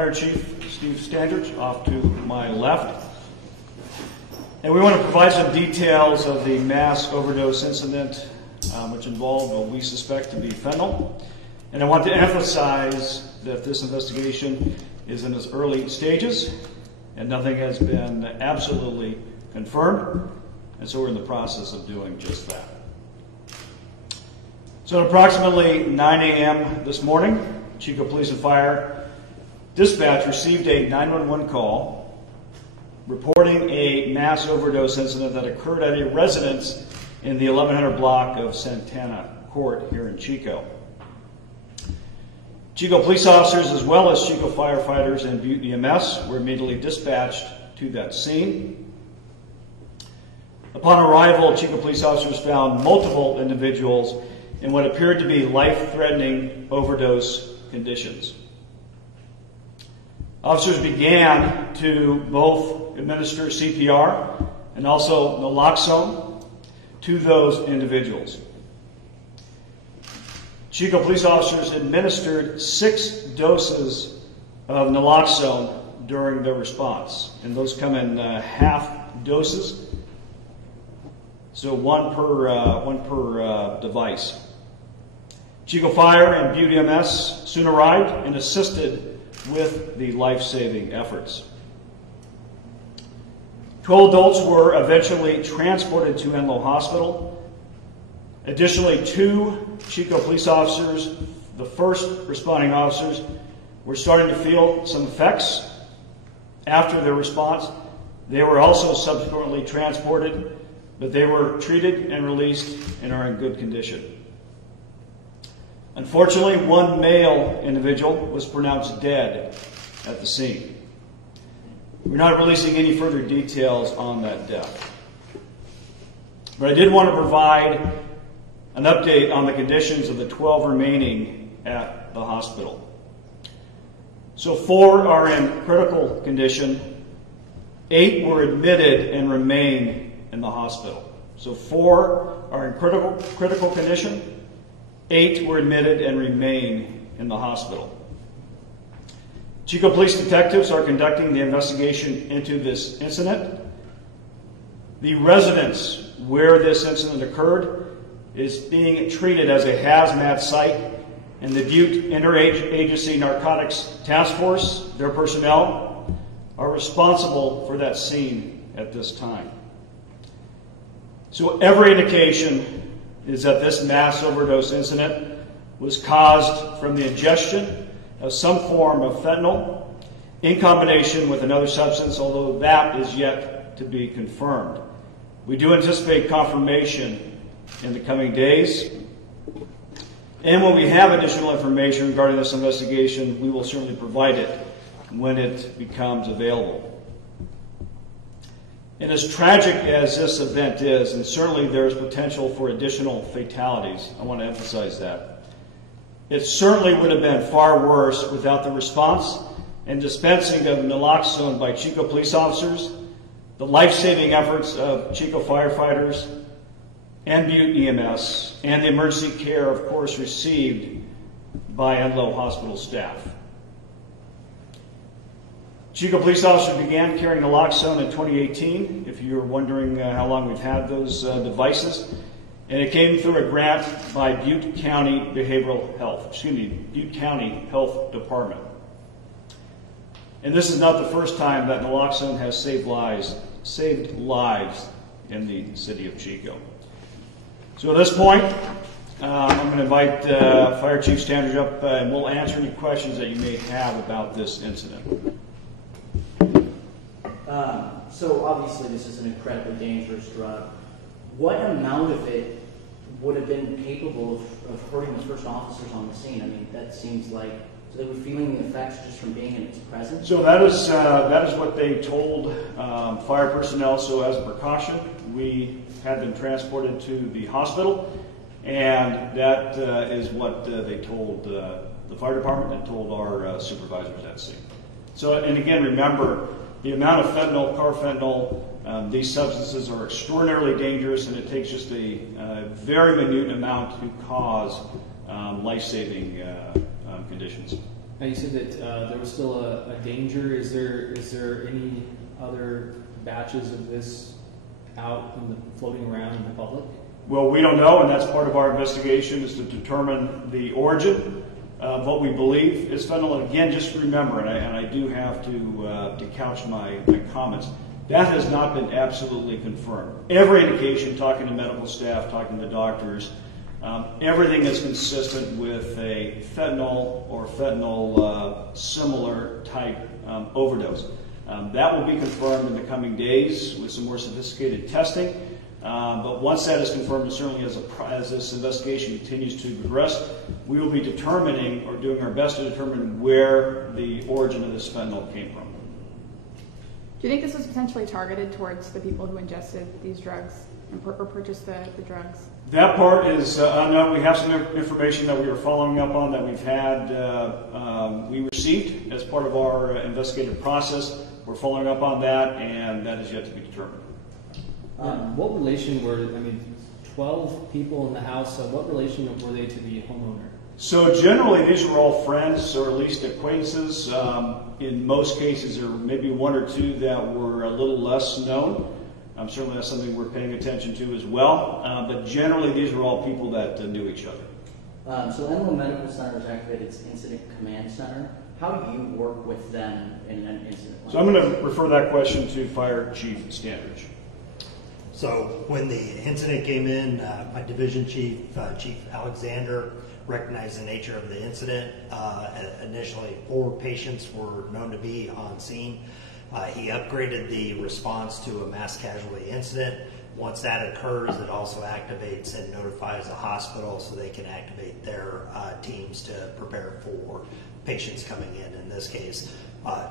Fire Chief Steve Standards off to my left. And we want to provide some details of the mass overdose incident which involved what we suspect to be fentanyl. And I want to emphasize that this investigation is in its early stages and nothing has been absolutely confirmed. And so we're in the process of doing just that. So at approximately 9 a.m. this morning, Chico Police and Fire dispatch received a 911 call reporting a mass overdose incident that occurred at a residence in the 1100 block of Santana Ct here in Chico. Chico police officers as well as Chico firefighters and Butte EMS were immediately dispatched to that scene. Upon arrival, Chico police officers found multiple individuals in what appeared to be life-threatening overdose conditions. Officers began to both administer CPR and also Naxolone to those individuals. Chico police officers administered 6 doses of Naxolone during their response, and those come in half doses, so one per device. Chico Fire and Butte EMS soon arrived and assisted with the life-saving efforts. 12 adults were eventually transported to Enloe Hospital. Additionally, 2 Chico police officers, the first responding officers, were starting to feel some effects after their response. They were also subsequently transported, but they were treated and released and are in good condition. Unfortunately, 1 male individual was pronounced dead at the scene. We're not releasing any further details on that death. But I did want to provide an update on the conditions of the 12 remaining at the hospital. So 4 are in critical condition, 8 were admitted and remain in the hospital. So 4 are in critical condition, 8 were admitted and remain in the hospital. Chico Police detectives are conducting the investigation into this incident. The residence where this incident occurred is being treated as a hazmat site, and the Butte Interagency Narcotics Task Force, their personnel, are responsible for that scene at this time. So every indication is that this mass overdose incident was caused from the ingestion of some form of fentanyl in combination with another substance, although that is yet to be confirmed. We do anticipate confirmation in the coming days. And when we have additional information regarding this investigation, we will certainly provide it when it becomes available. And as tragic as this event is, and certainly there is potential for additional fatalities, I want to emphasize that, it certainly would have been far worse without the response and dispensing of Naxolone by Chico police officers, the life-saving efforts of Chico firefighters and Butte EMS, and the emergency care, of course, received by Enloe Hospital staff. Chico police officers began carrying Naxolone in 2018, if you're wondering how long we've had those devices. And it came through a grant by Butte County Butte County Health Department. And this is not the first time that Naxolone has saved lives in the city of Chico. So at this point, I'm going to invite Fire Chief Standards up and we'll answer any questions that you may have about this incident. So obviously this is an incredibly dangerous drug. What amount of it would have been capable of hurting the first officers on the scene? I mean, that seems like, so they were feeling the effects just from being in its presence? So that is what they told fire personnel. So as a precaution, we had them transported to the hospital, and that is what they told the fire department and told our supervisors at scene. So, and again, remember, the amount of fentanyl, carfentanil, these substances are extraordinarily dangerous, and it takes just a very minute amount to cause life-saving conditions. Now you said that there was still a danger. Is there any other batches of this out floating around in the public? Well, we don't know, and that's part of our investigation, is to determine the origin of what we believe is fentanyl. And again, just remember, and I do have to couch my comments, that has not been absolutely confirmed. Every indication, talking to medical staff, talking to doctors, everything is consistent with a fentanyl or fentanyl similar type overdose. That will be confirmed in the coming days with some more sophisticated testing. But once that is confirmed, and certainly as this investigation continues to progress, we will be determining, or doing our best to determine, where the origin of this fentanyl came from. Do you think this was potentially targeted towards the people who ingested these drugs or purchased the drugs? That part is unknown. We have some information that we are following up on that we've had, we received as part of our investigative process. We're following up on that, and that is yet to be determined. What relation were, 12 people in the house, what relation were they to the homeowner? So generally these are all friends, or at least acquaintances. In most cases there may be one or two that were a little less known. Certainly that's something we're paying attention to as well. But generally these are all people that knew each other. So Enloe Medical Center has activated its Incident Command Center. How do you work with them in an incident? So I'm going to refer that question to Fire Chief Standridge. So when the incident came in, my division chief, Chief Alexander, recognized the nature of the incident. Initially, 4 patients were known to be on scene. He upgraded the response to a mass casualty incident. Once that occurs, it also activates and notifies the hospital so they can activate their teams to prepare for patients coming in. In this case,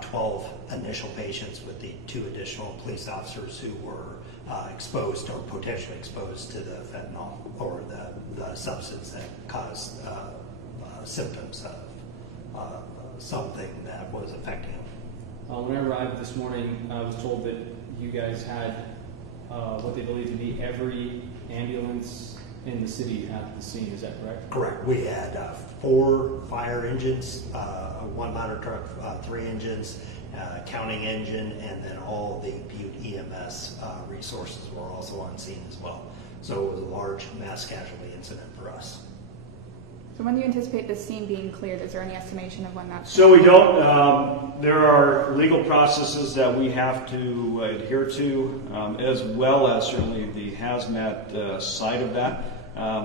12 initial patients with the 2 additional police officers who were exposed or potentially exposed to the fentanyl or the substance that caused symptoms of something that was affecting them. When I arrived this morning, I was told that you guys had what they believe to be every ambulance in the city at the scene. Is that correct? Correct. We had 4 fire engines, 1 ladder truck, 3 engines, counting engine, and then all the Butte EMS resources were also on scene as well. So it was a large mass casualty incident for us. So when do you anticipate this scene being cleared? Is there any estimation of when that's... So we don't. There are legal processes that we have to adhere to, as well as certainly the hazmat side of that.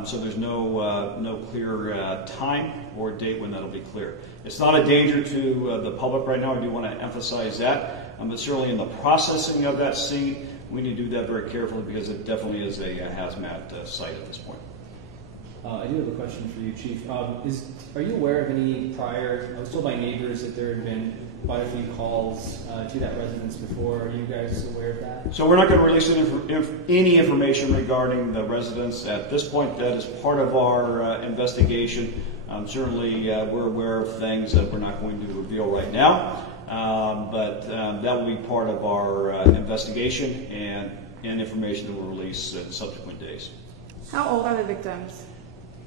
So there's no clear time or date when that'll be clear. It's not a danger to the public right now. I do want to emphasize that. But certainly in the processing of that scene, we need to do that very carefully because it definitely is a hazmat site at this point. I do have a question for you, Chief. Are you aware of any prior, I was told by neighbors that there had been quite a few calls to that residence before. Are you guys aware of that? So we're not going to release any information regarding the residents at this point. That is part of our investigation. Certainly we're aware of things that we're not going to reveal right now, but that will be part of our investigation and information that we'll release in subsequent days. How old are the victims?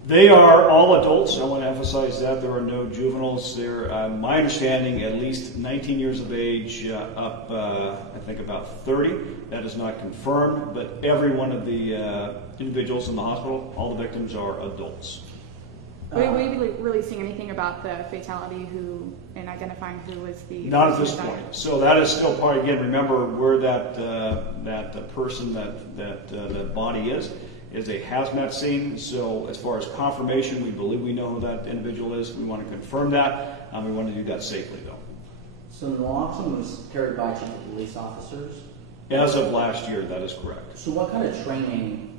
They are all adults. I want to emphasize that. There are no juveniles. They're, my understanding, at least 19 years of age up, I think, about 30. That is not confirmed, but every one of the individuals in the hospital, all the victims are adults. Will you be releasing anything about the fatality and identifying who was the... Not at this point. So that is still part, again, remember where that person, that body is a hazmat scene. So as far as confirmation, we believe we know who that individual is. We want to confirm that. We want to do that safely, though. So naloxone was carried by Chico Police officers? As of last year, that is correct. So what kind of training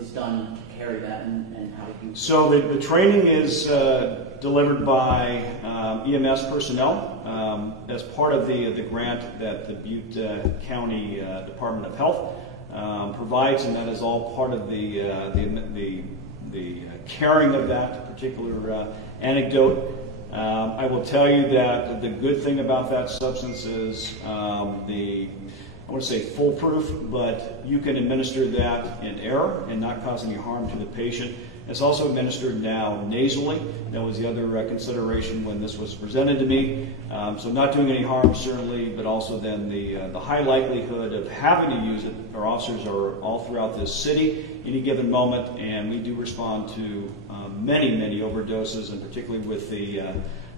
is done to carry that, and how do you... So the training is delivered by EMS personnel as part of the grant that the Butte County Department of Health provides, and that is all part of the carrying of that particular anecdote. I will tell you that the good thing about that substance is I want to say foolproof, but you can administer that in error and not cause any harm to the patient. It's also administered now nasally. That was the other consideration when this was presented to me. So not doing any harm, certainly, but also then the high likelihood of having to use it. Our officers are all throughout this city any given moment, and we do respond to many overdoses, and particularly with the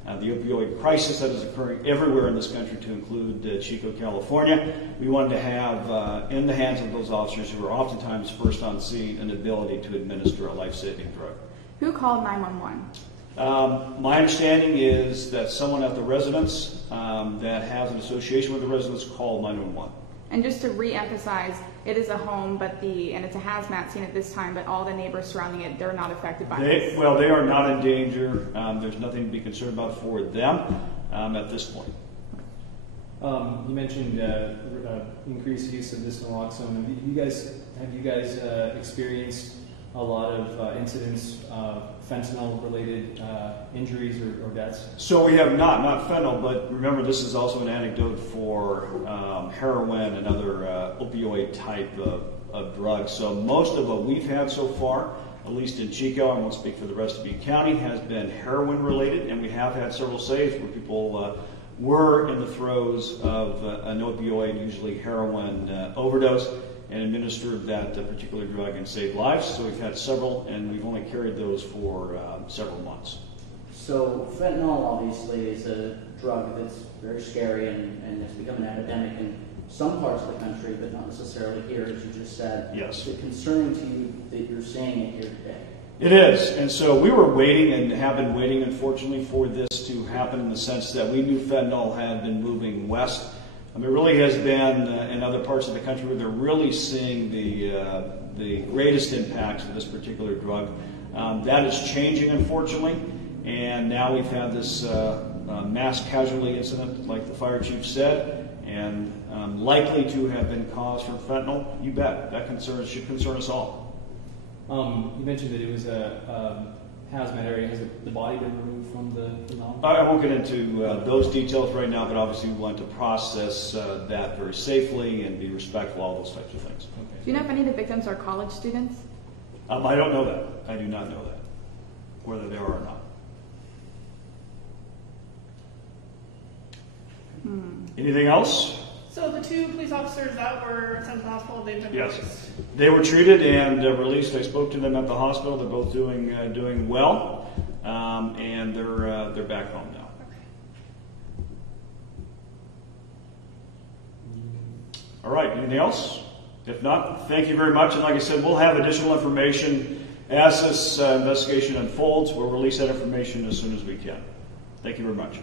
opioid crisis that is occurring everywhere in this country, to include Chico, California. We wanted to have in the hands of those officers who are oftentimes first on scene an ability to administer a life-saving drug. Who called 911? My understanding is that someone at the residence that has an association with the residence called 911. And just to re-emphasize, it is a home, and it's a hazmat scene at this time, but all the neighbors surrounding it, they're not affected by this. Well, they are not in danger. There's nothing to be concerned about for them at this point. You mentioned increased use of this naloxone. Have you guys experienced a lot of incidents of fentanyl-related injuries or deaths? So we have not fentanyl, but remember, this is also an anecdote for heroin and other opioid type of drugs. So most of what we've had so far, at least in Chico, I won't speak for the rest of Butte County, has been heroin related, and we have had several saves where people were in the throes of an opioid, usually heroin overdose, and administered that particular drug and saved lives. So we've had several, and we've only carried those for several months. So fentanyl obviously is a drug that's very scary and has become an epidemic in some parts of the country, but not necessarily here, as you just said. Yes. Is it concerning to you that you're seeing it here today? It is, and so we were waiting and have been waiting, unfortunately, for this to happen, in the sense that we knew fentanyl had been moving west. It really has been in other parts of the country where they're really seeing the greatest impacts of this particular drug. That is changing, unfortunately, and now we've had this mass casualty incident, like the fire chief said, and likely to have been caused from fentanyl. You bet. That should concern us all. You mentioned that it was a hazmat area. Has the body been removed from the home? I won't get into those details right now, but obviously we want to process that very safely and be respectful, all those types of things. Okay. Do you know if any of the victims are college students? I don't know that. I do not know that, whether they are or not. Anything else? So the two police officers that were sent to the hospital, they've been Yes. released? They were treated and released. I spoke to them at the hospital. They're both doing well, and they're back home now. All right. Anything else? If not, thank you very much. And like I said, we'll have additional information as this investigation unfolds. We'll release that information as soon as we can. Thank you very much.